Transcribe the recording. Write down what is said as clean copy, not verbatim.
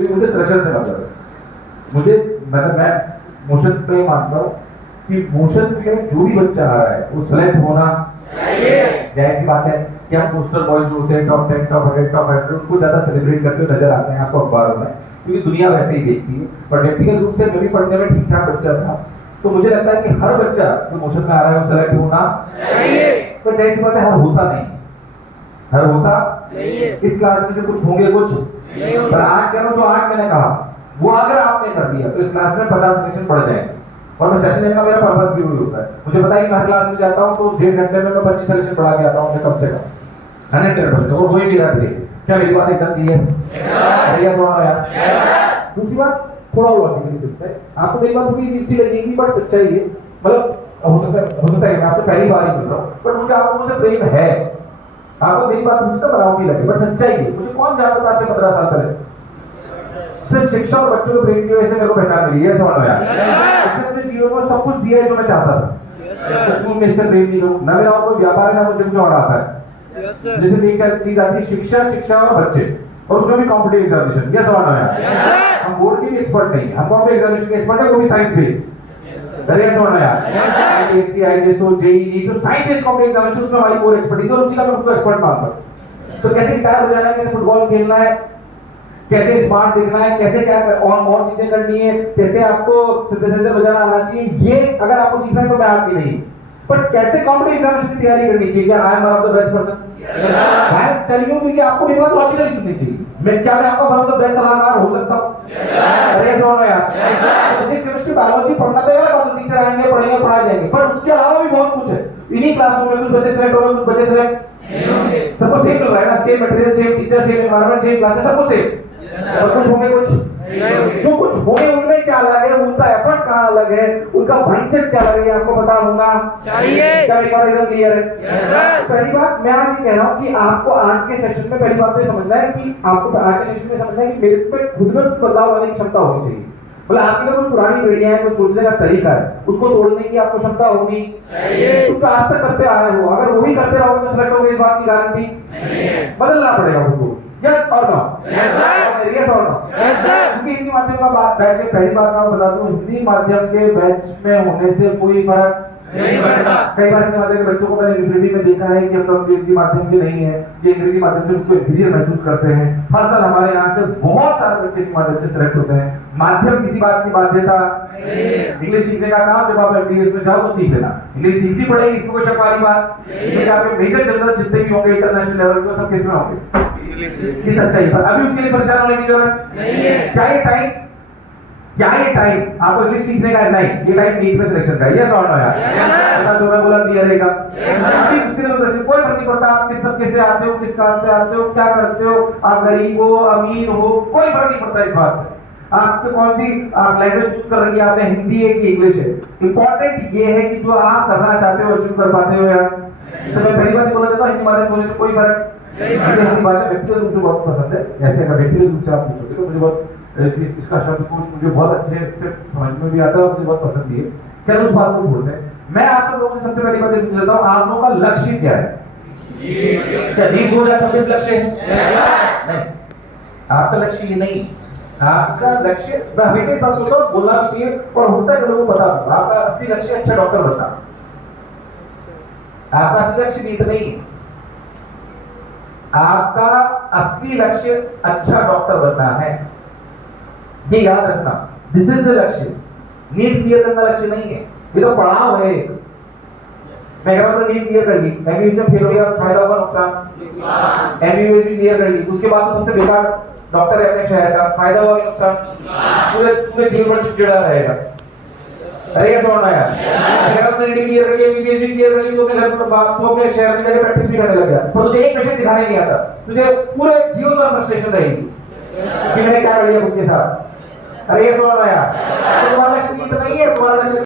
क्योंकि मुझे सिलेक्शन से मतलब है। मुझे मतलब मैं मोशन पे मानता हूँ कि मोशन में जो भी बच्चा आ रहा है वो सेलेक्ट होना चाहिए। जाहिर सी बात है कि हम पोस्टर बॉयज जो होते हैं टॉप 10 टॉप 100 टॉप 100 उनको ज्यादा सेलिब्रेट करते हुए नजर आते हैं आपको अखबारों में, क्योंकि दुनिया वैसे ही देखती है। पर व्यक्तिगत रूप से मैं भी पढ़ने में ठीक ठाक बच्चा था, तो मुझे लगता है कि हर बच्चा जो मोशन में आ रहा है वो सेलेक्ट होना चाहिए। तो जाहिर सी बात है हर होता नहीं, हर होता इस क्लास में से कुछ होंगे कुछ नहीं। पर आज कह रहा हूं जो आज मैंने कहा वो अगर आपने कर दिया तो इस क्लास में 50 सेक्शन पढ़ जाएंगे। और मैं सेशन लेने का मेरा पर्पस भी वही होता है। मुझे पता है कि मैं हर क्लास में जाता हूं तो 1.5 घंटे में मैं 25 सेक्शन पढ़ा के आता हूं कम से कम 100%। और वही मेरा थे। क्या मेरी बात एकदम क्लियर है? यस और नो यार? दूसरी बात थोड़ा लॉजिकली चलता है, आपको मेरी बात थोड़ी अजीब सी लगेगी बट सच्चाई है। मतलब हो सकता है मैं आपसे पहली बार ही मिल रहा हूं, पर मुझे आपको मुझसे प्रेम है। आपको मेरी बात मुझसे बनावटी लगे बट सच्चाई है। मुझे कौन जानता था आज से 15 साल पहले सिर्फ शिक्षा और बच्चों के प्रेम की वजह से मेरे को पहचान मिली है। समझ में आया? इसने मुझे जीवन में सब कुछ दिया है जो मैं चाहता था। तुम मेरे से प्रेम नहीं करो, ना मेरा और कोई व्यापार है ना मुझे कुछ और आता है। जैसे एक चीज आती है शिक्षा और बच्चे, और उसमें भी कॉम्पिटिटिव एग्जामिनेशन। ये समझ में आया? हम बोर्ड के भी एक्सपर्ट नहीं है, हम कॉम्पिटिटिव एग्जामिनेशन के एक्सपर्ट है, वो भी साइंस बेस्ड। बढ़िया समझ में आया? आईएससी आईजेएसओ जेईई तो साइंस बेस्ड कॉम्पिटिटिव एग्जामिनेशन, उसमें हमारी कोर एक्सपर्टीज और उसी का मैं खुद को एक्सपर्ट मानता हूं। तो कैसे गिटार बजाना है, कैसे फुटबॉल खेलना है, कैसे स्मार्ट दिखना है, कैसे क्या और चीजें करनी है, कैसे आपको सीधे सीधे बजाना आना चाहिए, ये अगर आपको सीखना है तो मैं आपकी नहीं। बट कैसे कॉम्पिटिटिव एग्जामिनेशन की तैयारी करनी चाहिए, क्या I am one of the best person? मैं टेलिंग यू कि आपको मेरी बात लॉजिकली सुननी चाहिए। मैं आपका वन ऑफ द बेस्ट सलाहकार हो सकता हूं? अरे सुनो यार, फिजिक्स केमिस्ट्री बायोलॉजी पढ़ना तो यार बाद टीचर आएंगे पढ़ेंगे पढ़ा जाएंगे, पर उसके अलावा भी बहुत कुछ है। इन्हीं क्लासरूम में कुछ बच्चे सेलेक्ट हो गए, कुछ बच्चे सेलेक्ट सबको सेम मिल रहा है ना, same material same teacher same environment same classes सबको सेम। और कुछ होंगे कुछ जो कुछ होंगे उनमें क्या अलग है, उनका एफर्ट कहाँ अलग है, उनका माइंडसेट क्या अलग है, आपको पता होना चाहिए। क्या मेरी बात एकदम क्लियर है? Yes sir. पहली बात मैं आज ये कह रहा हूँ कि आपको आज के सेशन में पहली बात तो समझना है कि आपको आज के सेशन में समझना है कि मेरे पे खुद में कुछ बदलाव लाने की क्षमता होनी चाहिए। मतलब आपकी जो कोई पुरानी पीढ़ियां हैं, कोई सोचने का तरीका है, उसको तोड़ने की आपको क्षमता होनी चाहिए। तुम तो आज तक करते आ रहे हो, अगर वो भी करते रहोगे तो सिलेक्ट होगे, इस बात की गारंटी नहीं है। बदलना पड़ेगा खुद को। यस और नो? Yes sir. यस और नो? Yes sir. क्योंकि हिंदी माध्यम का बैच है, पहली बात मैं बता दूं, हिंदी माध्यम के बैच में होने से कोई फर्क नहीं पड़ता। कई बार हिंदी माध्यम के बच्चों को मैंने यूनिवर्सिटी में देखा है कि हम लोग हिंदी माध्यम के नहीं है, ये अंग्रेजी माध्यम से उनको इंफीरियर महसूस करते हैं। हर साल हमारे यहाँ से बहुत सारे बच्चे हिंदी माध्यम से सिलेक्ट होते हैं। माध्यम किसी बात की बाध्यता नहीं। इंग्लिश सीखने का काम जब आप एमटीएस में जाओ तो सीख लेना, इंग्लिश सीखनी पड़ेगी, इसमें कोई शक वाली बात नहीं। आपके मेजर जनरल जितने भी होंगे इंटरनेशनल लेवल के सब किस में होंगे? ये सच्चाई है। अभी उसके लिए परेशान होने की जरूरत नहीं है। क्या ये टाइम आपको इंग्लिश सीखने का नहीं, ये टाइम नीट में सिलेक्शन का है। यस और नो यार? यस। जो मैं बोला क्लियर रहेगा? यस। कोई फर्क नहीं पड़ता आप किस सबके से आते हो, किस क्लास से आते हो, क्या करते हो, आप गरीब हो अमीर हो, कोई फर्क नहीं पड़ता इस बात से। आपको कौन सी आप लैंग्वेज चूज कर रही है, आपने हिंदी है कि इंग्लिश है। इंपॉर्टेंट ये है कि जो आप करना चाहते हो अचीव कर पाते हो यार। तो मैं पहली बात बोलना चाहता हूँ, हिंदी माध्यम बोलने से कोई फर्क नहीं। मुझे हिंदी भाषा व्यक्तिगत रूप से बहुत पसंद है। ऐसे अगर व्यक्तिगत रूप से आप पूछोगे तो मुझे बहुत इसका शब्दकोश मुझे बहुत अच्छे से समझ में भी आता है और मुझे बहुत पसंद भी है। क्या उस बात को छोड़ते हैं, मैं आप सब लोगों से सबसे पहली बात ये पूछ लेता हूँ, आप लोगों का लक्ष्य क्या है? क्या नीट 2026 लक्ष्य है? नहीं, आपका लक्ष्य ये नहीं। आपका लक्ष्य मैं हमेशा इस बात बोलता हूँ, बोलना भी चाहिए और होता है कि लोगों को पता होगा, आपका असली लक्ष्य अच्छा डॉक्टर बनना। आपका असली लक्ष्य नीट नहीं, आपका असली लक्ष्य अच्छा डॉक्टर बनना है। ये याद रखना, दिस इज द लक्ष्य। नीट क्लियर करना लक्ष्य नहीं है, ये तो पढ़ाओ है। मैं कह रहा हूं नीट क्लियर कर ली, एमबीबीएस में फेल हो गया, फायदा होगा नुकसान? एमबीबीएस भी क्लियर कर ली, उसके बाद तो सबसे बेकार डॉक्टर है अपने शहर का, फायदा होगा नुकसान? पूरे जीवन भर चिड़चिड़ा रहेगा। अरे ये छोड़ना यार, अगर आपने नीट क्लियर कर लिया, एमबीबीएस भी क्लियर कर ली, तो अपने घर पर बात तो अपने शहर में जाकर प्रैक्टिस भी करने लग गया, पर तुझे एक पेशेंट दिखाने नहीं आता, तुझे पूरे जीवन भर फ्रस्ट्रेशन रहेगी कि मैंने क्या कर लिया खुद के साथ। अरे ये छोड़ना यार, तुम्हारा लक्ष्य नहीं है, तुम्हारा लक्ष्य